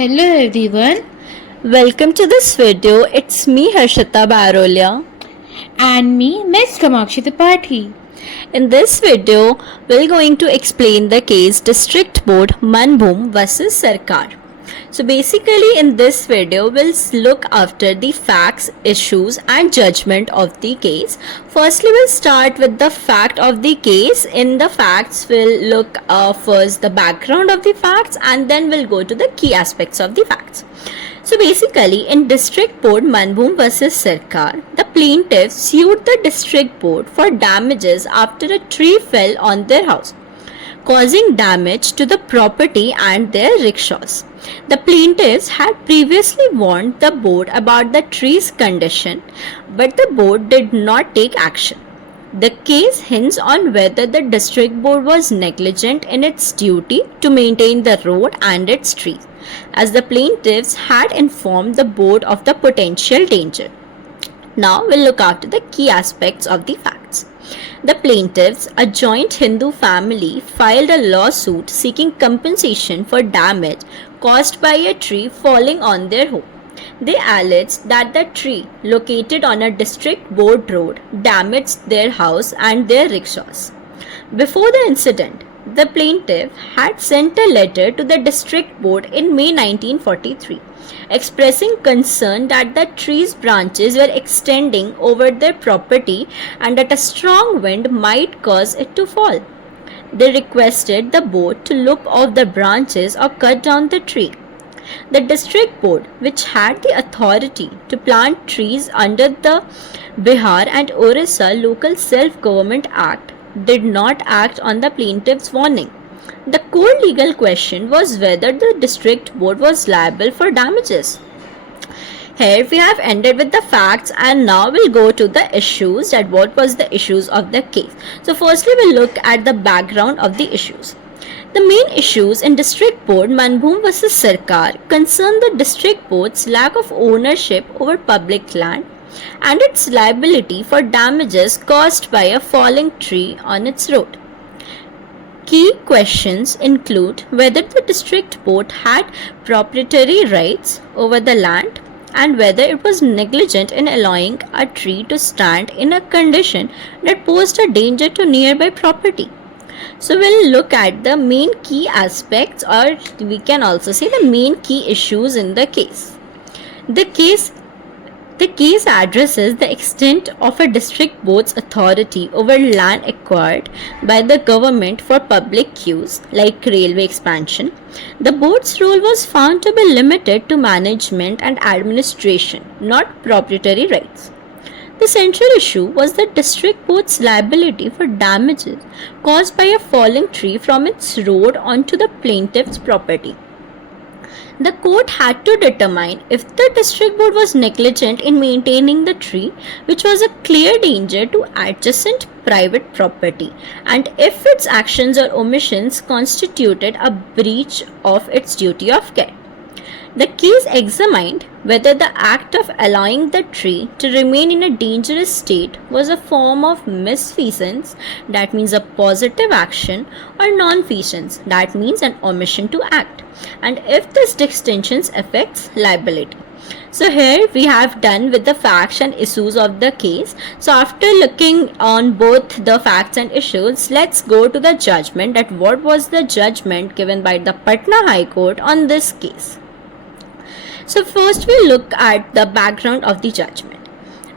Hello everyone, Welcome to this video. It's me Harshita Barolia. and me, Miss Kamakshi Tripathi. In this video, we're going to explain the case District Board Manbhum versus Sarkar. So basically in this video, we'll look after the facts, issues and judgment of the case. Firstly, we'll start with the fact of the case. In the facts, we'll look first the background of the facts and then we'll go to the key aspects of the facts. So basically, in District Board Manbhum versus Sarkar, the plaintiffs sued the District Board for damages after a tree fell on their house, causing damage to the property and their rickshaws. The plaintiffs had previously warned the board about the tree's condition, but the board did not take action. The case hinges on whether the district board was negligent in its duty to maintain the road and its trees, as the plaintiffs had informed the board of the potential danger. Now we'll look after the key aspects of the facts. The plaintiffs, a joint Hindu family, filed a lawsuit seeking compensation for damage caused by a tree falling on their home. They alleged that the tree, located on a district board road, damaged their house and their rickshaws. Before the incident, the plaintiff had sent a letter to the district board in May 1943, expressing concern that the tree's branches were extending over their property and that a strong wind might cause it to fall. They requested the board to loop off the branches or cut down the tree. The district board, which had the authority to plant trees under the Bihar and Orissa Local Self-Government Act, did not act on the plaintiff's warning. The core legal question was whether the district board was liable for damages. Here we have ended with the facts and now we'll go to the issues, that what was the issues of the case. So firstly we'll look at the background of the issues. The main issues in District Board Manbhum vs Sarkar concern the District Board's lack of ownership over public land and its liability for damages caused by a falling tree on its road. Key questions include whether the District Board had proprietary rights over the land and whether it was negligent in allowing a tree to stand in a condition that posed a danger to nearby property. So we'll look at the main key aspects, or we can also say the main key issues in the case. The case addresses the extent of a district board's authority over land acquired by the government for public use, like railway expansion. The board's role was found to be limited to management and administration, not proprietary rights. The central issue was the district board's liability for damages caused by a falling tree from its road onto the plaintiff's property. The court had to determine if the district board was negligent in maintaining the tree, which was a clear danger to adjacent private property, and if its actions or omissions constituted a breach of its duty of care. The case examined whether the act of allowing the tree to remain in a dangerous state was a form of misfeasance, that means a positive action, or nonfeasance, that means an omission to act, and if this distinction affects liability. So here we have done with the facts and issues of the case. So after looking on both the facts and issues, let's go to the judgment, that what was the judgment given by the Patna High Court on this case. So first we look at the background of the judgment.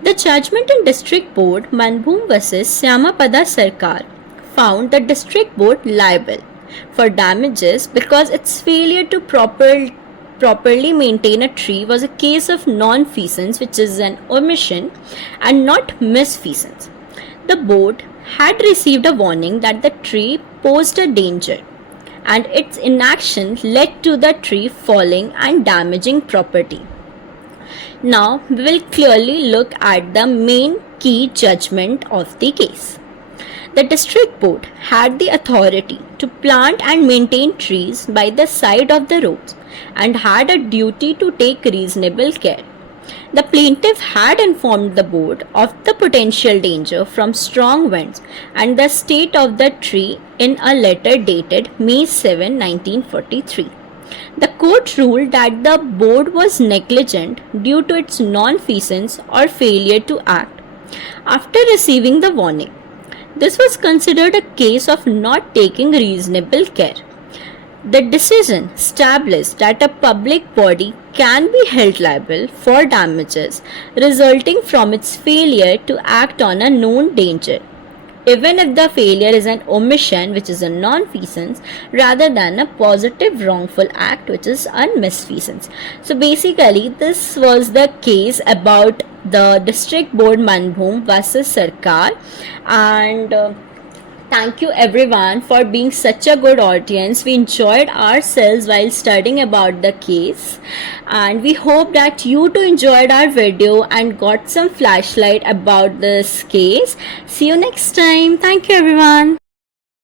The judgment in District Board Manbhum vs Syamapada Sarkar found the District Board liable for damages because its failure to properly maintain a tree was a case of nonfeasance, which is an omission, and not misfeasance. The board had received a warning that the tree posed a danger, and its inaction led to the tree falling and damaging property. Now we will clearly look at the main key judgment of the case. The district board had the authority to plant and maintain trees by the side of the roads and had a duty to take reasonable care. The plaintiff had informed the board of the potential danger from strong winds and the state of the tree in a letter dated May 7, 1943. The court ruled that the board was negligent due to its non-feasance or failure to act after receiving the warning. This was considered a case of not taking reasonable care. The decision established that a public body can be held liable for damages resulting from its failure to act on a known danger, even if the failure is an omission, which is a non-feasance, rather than a positive wrongful act, which is a misfeasance. So basically, this was the case about the District Board Manbhum versus Sarkar, and thank you everyone for being such a good audience. We enjoyed ourselves while studying about the case, and we hope that you too enjoyed our video and got some flashlight about this case. See you next time. Thank you everyone.